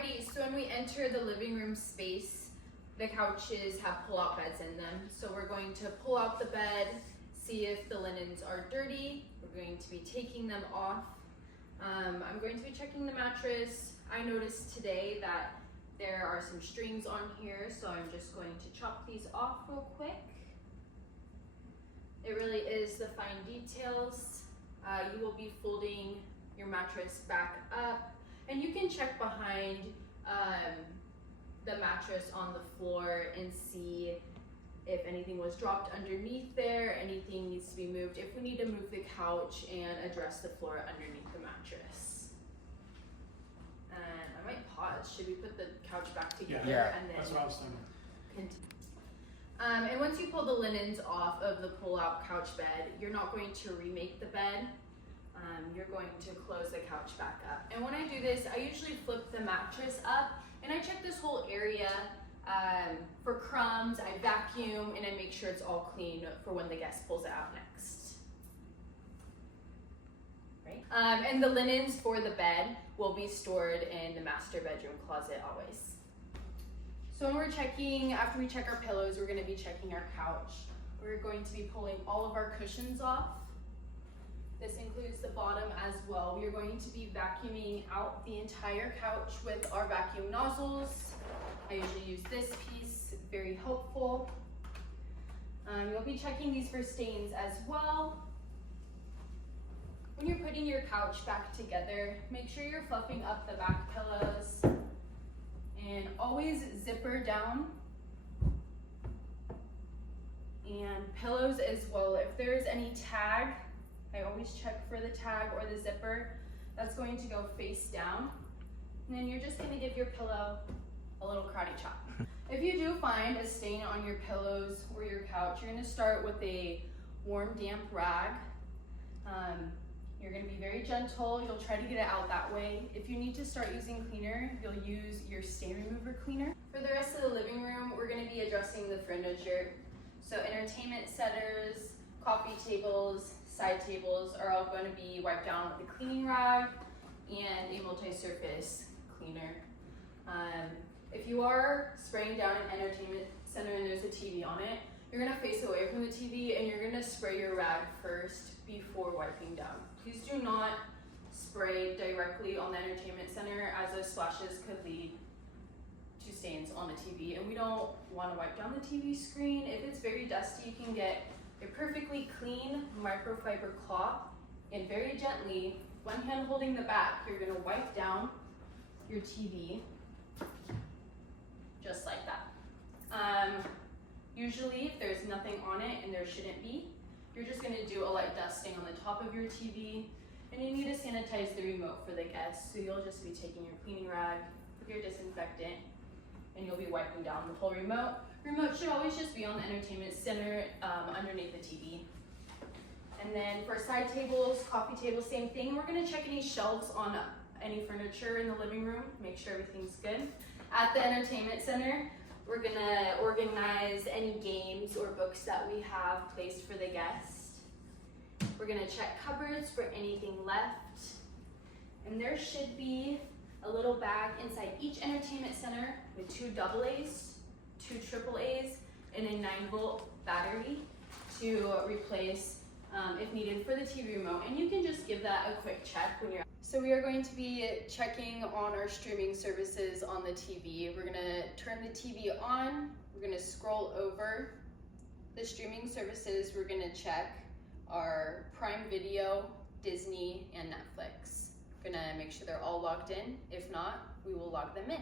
Alrighty, so when we enter the living room space, the couches have pull-out beds in them. So we're going to pull out the bed, see if the linens are dirty. We're going to be taking them off. I'm going to be checking the mattress. I noticed today that there are some strings on here, so I'm just going to chop these off real quick. It really is the fine details. You will be folding your mattress back up, and you can check behind the mattress on the floor and see if anything was dropped underneath there, anything needs to be moved, if we need to move the couch and address the floor underneath the mattress. And I might pause. Should we put the couch back together? Yeah, and then that's what I was thinking. Continue. And once you pull the linens off of the pull-out couch bed, you're not going to remake the bed. You're going to close the couch back up. And when I do this, I usually flip the mattress up and I check this whole area for crumbs. I vacuum and I make sure it's all clean for when the guest pulls it out next. Right? And the linens for the bed will be stored in the master bedroom closet always. So when we're checking, after we check our pillows, we're going to be checking our couch. We're going to be pulling all of our cushions off. This includes the bottom as well. We are going to be vacuuming out the entire couch with our vacuum nozzles. I usually use this piece, very helpful. You'll be checking these for stains as well. When you're putting your couch back together, make sure you're fluffing up the back pillows and always zipper down. And pillows as well. If there's any tag, I always check for the tag or the zipper. That's going to go face down. And then you're just gonna give your pillow a little karate chop. If you do find a stain on your pillows or your couch, you're gonna start with a warm, damp rag. You're gonna be very gentle. You'll try to get it out that way. If you need to start using cleaner, you'll use your stain remover cleaner. For the rest of the living room, we're gonna be addressing the furniture. So entertainment centers, coffee tables, side tables are all going to be wiped down with a cleaning rag and a multi-surface cleaner. If you are spraying down an entertainment center and there's a TV on it, you're going to face away from the TV and you're going to spray your rag first before wiping down. Please do not spray directly on the entertainment center, as those splashes could lead to stains on the TV, and we don't want to wipe down the TV screen. If it's very dusty, you can get a perfectly clean microfiber cloth and very gently, one hand holding the back, you're going to wipe down your TV just like that. Usually if there's nothing on it, and there shouldn't be, you're just going to do a light dusting on the top of your TV, and you need to sanitize the remote for the guests. So you'll just be taking your cleaning rag with your disinfectant and you'll be wiping down the whole remote. Remote should always just be on the entertainment center underneath the TV. And then for side tables, coffee tables, same thing. We're gonna check any shelves on any furniture in the living room, make sure everything's good. At the entertainment center, we're gonna organize any games or books that we have placed for the guests. We're gonna check cupboards for anything left. And there should be a little bag inside each entertainment center with 2 AA's, 2 AAA's, and a 9-volt battery to replace if needed for the TV remote. And you can just give that a quick check when you're. So we are going to be checking on our streaming services on the TV. We're gonna turn the TV on. We're gonna scroll over the streaming services. We're gonna check our Prime Video, Disney, and Netflix. Gonna make sure they're all logged in. If not, we will log them in.